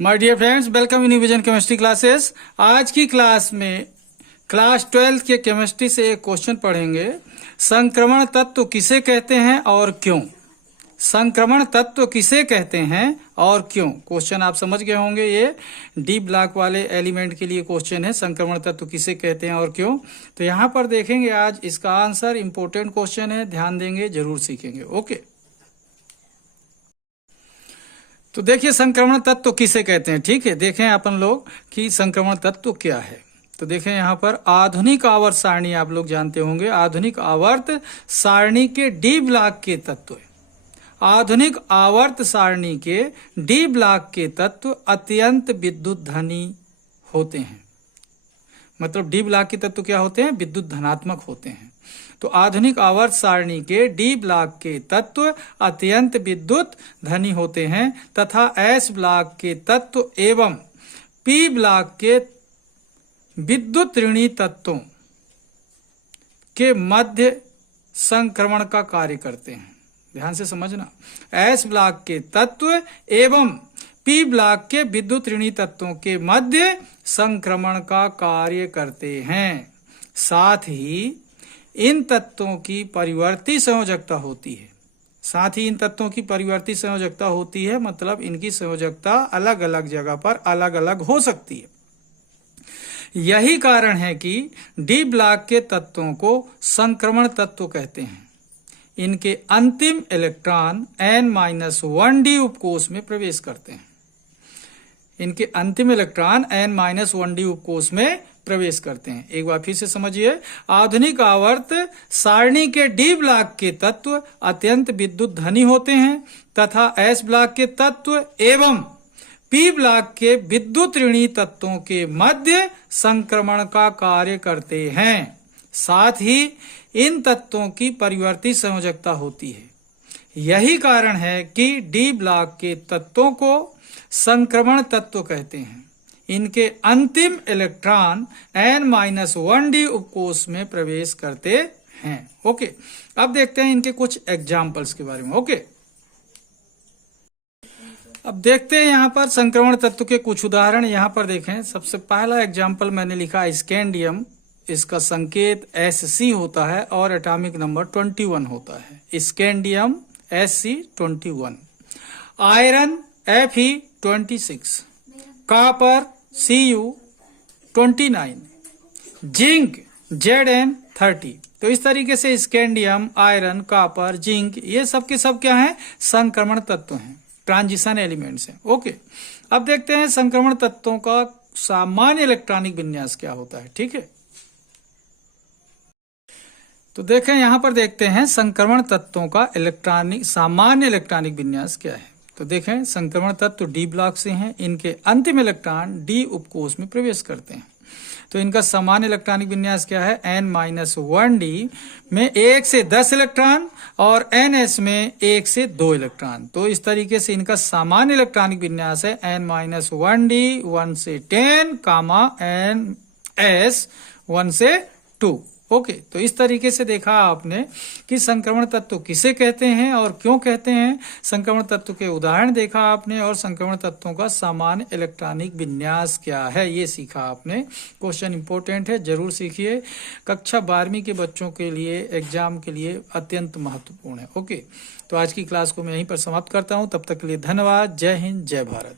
My dear friends, welcome in Vision chemistry classes. आज की class में क्लास 12 के केमिस्ट्री से एक क्वेश्चन पढ़ेंगे। संक्रमण तत्व किसे कहते हैं और क्यों? संक्रमण तत्व किसे कहते हैं और क्यों? क्वेश्चन आप समझ गए होंगे। ये डी ब्लॉक वाले एलिमेंट के लिए क्वेश्चन है, संक्रमण तत्व किसे कहते हैं और क्यों। तो यहाँ पर देखेंगे आज इसका आंसर। इंपॉर्टेंट क्वेश्चन है, ध्यान देंगे, जरूर सीखेंगे। ओके, तो देखिए संक्रमण तत्व किसे कहते हैं। ठीक है, देखें अपन लोग कि संक्रमण तत्व क्या है। तो देखें यहाँ पर आधुनिक आवर्त सारणी आप लोग जानते होंगे। आधुनिक आवर्त सारणी के डी ब्लॉक के तत्व है। आधुनिक आवर्त सारणी के डी ब्लॉक के तत्व अत्यंत विद्युत धनी होते हैं। मतलब डी ब्लॉक के तत्व क्या होते हैं? विद्युत धनात्मक होते हैं। तो आधुनिक आवर्त सारणी के डी ब्लॉक के तत्व अत्यंत विद्युत धनी होते हैं तथा एस ब्लॉक के तत्व एवं पी ब्लॉक के विद्युत ऋणी तत्वों के मध्य संक्रमण का कार्य करते हैं। ध्यान से समझना, एस ब्लॉक के तत्व एवं पी ब्लॉक के विद्युत ऋणी तत्वों के मध्य संक्रमण का कार्य करते हैं। साथ ही इन तत्वों की परिवर्ती संयोजकता होती है। साथ ही इन तत्वों की परिवर्ती संयोजकता होती है, मतलब इनकी संयोजकता अलग अलग जगह पर अलग अलग हो सकती है। यही कारण है कि डी ब्लॉक के तत्वों को संक्रमण तत्व कहते हैं। इनके अंतिम इलेक्ट्रॉन n-1d उपकोष में प्रवेश करते हैं। इनके अंतिम इलेक्ट्रॉन n-1d उपकोष में प्रवेश करते हैं। एक बार फिर से समझिए, आधुनिक आवर्त सारणी के डी ब्लॉक के तत्व अत्यंत विद्युत धनी होते हैं तथा एस ब्लॉक के तत्व एवं पी ब्लॉक के विद्युत ऋणी तत्वों के मध्य संक्रमण का कार्य करते हैं। साथ ही इन तत्वों की परिवर्ती संयोजकता होती है। यही कारण है कि डी ब्लॉक के तत्वों को संक्रमण तत्व कहते हैं। इनके अंतिम इलेक्ट्रॉन n-1d उपकोष में प्रवेश करते हैं। ओके, अब देखते हैं इनके कुछ एग्जाम्पल्स के बारे में। ओके, अब देखते हैं यहाँ पर संक्रमण तत्व के कुछ उदाहरण। यहाँ पर देखें, सबसे पहला एग्जाम्पल मैंने लिखा स्कैंडियम। इसका संकेत Sc होता है और एटॉमिक नंबर 21 होता है। Scandium Sc21, iron Fe26, copper Cu29, zinc Zn30। तो इस तरीके से स्कैंडियम, आयरन, कॉपर, जिंक, ये सब के सब क्या हैं? संक्रमण तत्व हैं, ट्रांजिशन एलिमेंट्स हैं। ओके, अब देखते हैं संक्रमण तत्वों का सामान्य इलेक्ट्रॉनिक विन्यास क्या होता है। ठीक है, तो देखें यहां पर देखते हैं संक्रमण तत्वों का सामान्य इलेक्ट्रॉनिक विन्यास क्या है। तो देखें, संक्रमण तत्व डी ब्लॉक से हैं। इनके अंतिम इलेक्ट्रॉन डी उपकोष में प्रवेश करते हैं। तो इनका सामान्य इलेक्ट्रॉनिक विन्यास क्या है? n-1d में 1 से 10 इलेक्ट्रॉन और ns में 1 से 2 इलेक्ट्रॉन। तो इस तरीके से इनका सामान्य इलेक्ट्रॉनिक विन्यास है n-1d 1 से 10, ns 1 से 2। ओके, तो इस तरीके से देखा आपने कि संक्रमण तत्व किसे कहते हैं और क्यों कहते हैं। संक्रमण तत्व के उदाहरण देखा आपने और संक्रमण तत्वों का सामान्य इलेक्ट्रॉनिक विन्यास क्या है ये सीखा आपने। क्वेश्चन इंपॉर्टेंट है, जरूर सीखिए। कक्षा 12वीं के बच्चों के लिए एग्जाम के लिए अत्यंत महत्वपूर्ण है। ओके, तो आज की क्लास को मैं यहीं पर समाप्त करता हूँ। तब तक के लिए धन्यवाद। जय हिंद, जय भारत।